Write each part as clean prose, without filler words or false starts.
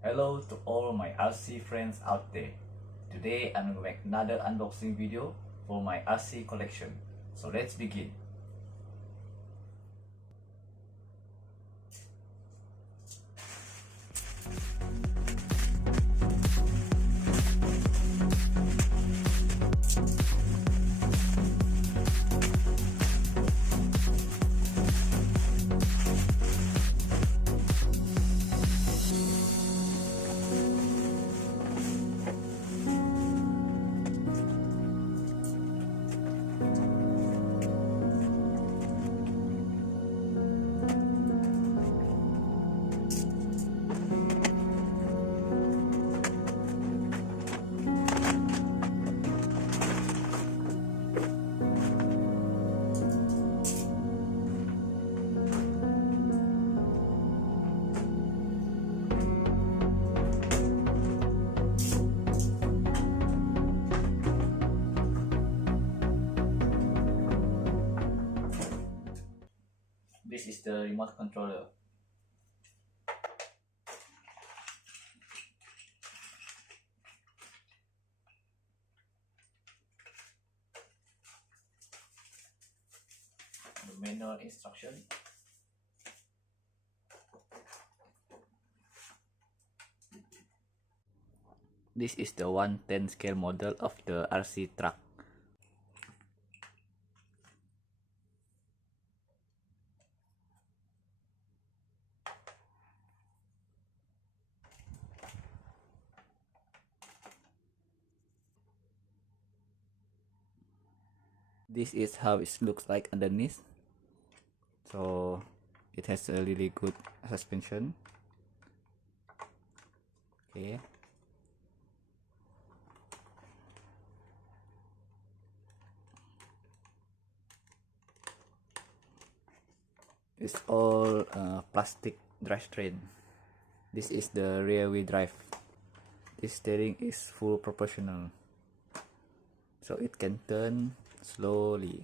Hello to all my RC friends out there. Today I'm going to make another unboxing video for my RC collection. So let's begin. This is the remote controller. The manual instruction. This is the 110 scale model of the RC truck. This is how it looks like underneath. So it has a really good suspension. Okay. It's all plastic drivetrain. This is the rear wheel drive. This steering is full proportional, so it can turn slowly.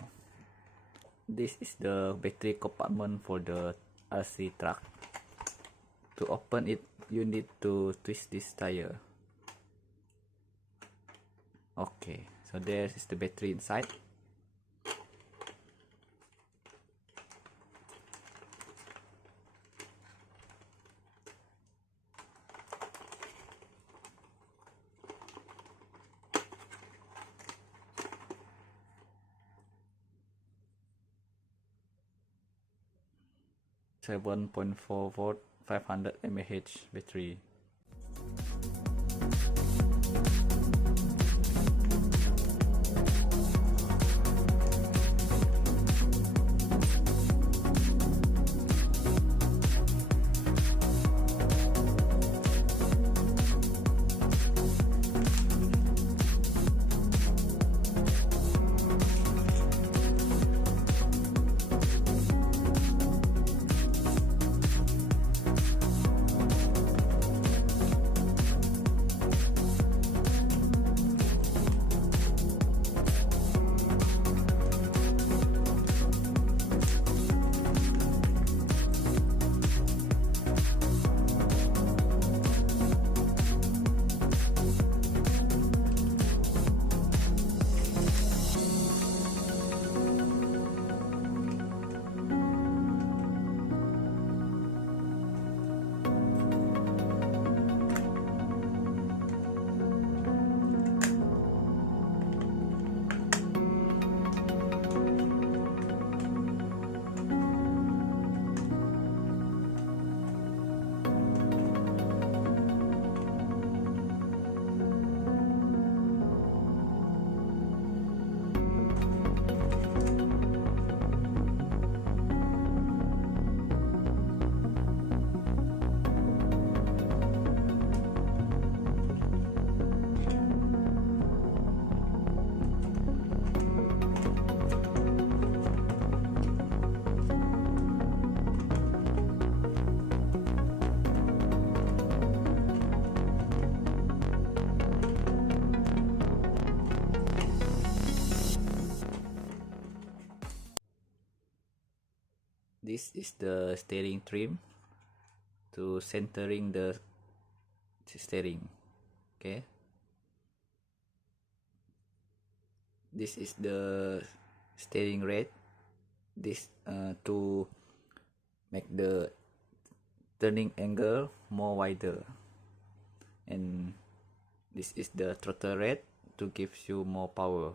This is the battery compartment for the RC truck. To open it, you need to twist this tire. Okay, so there is the battery inside. Seven 7.4 volt 500 mAh battery. This is the steering trim to centering the steering. Okay, this is the steering rate. This to make the turning angle more wider, and this is the throttle rate to give you more power.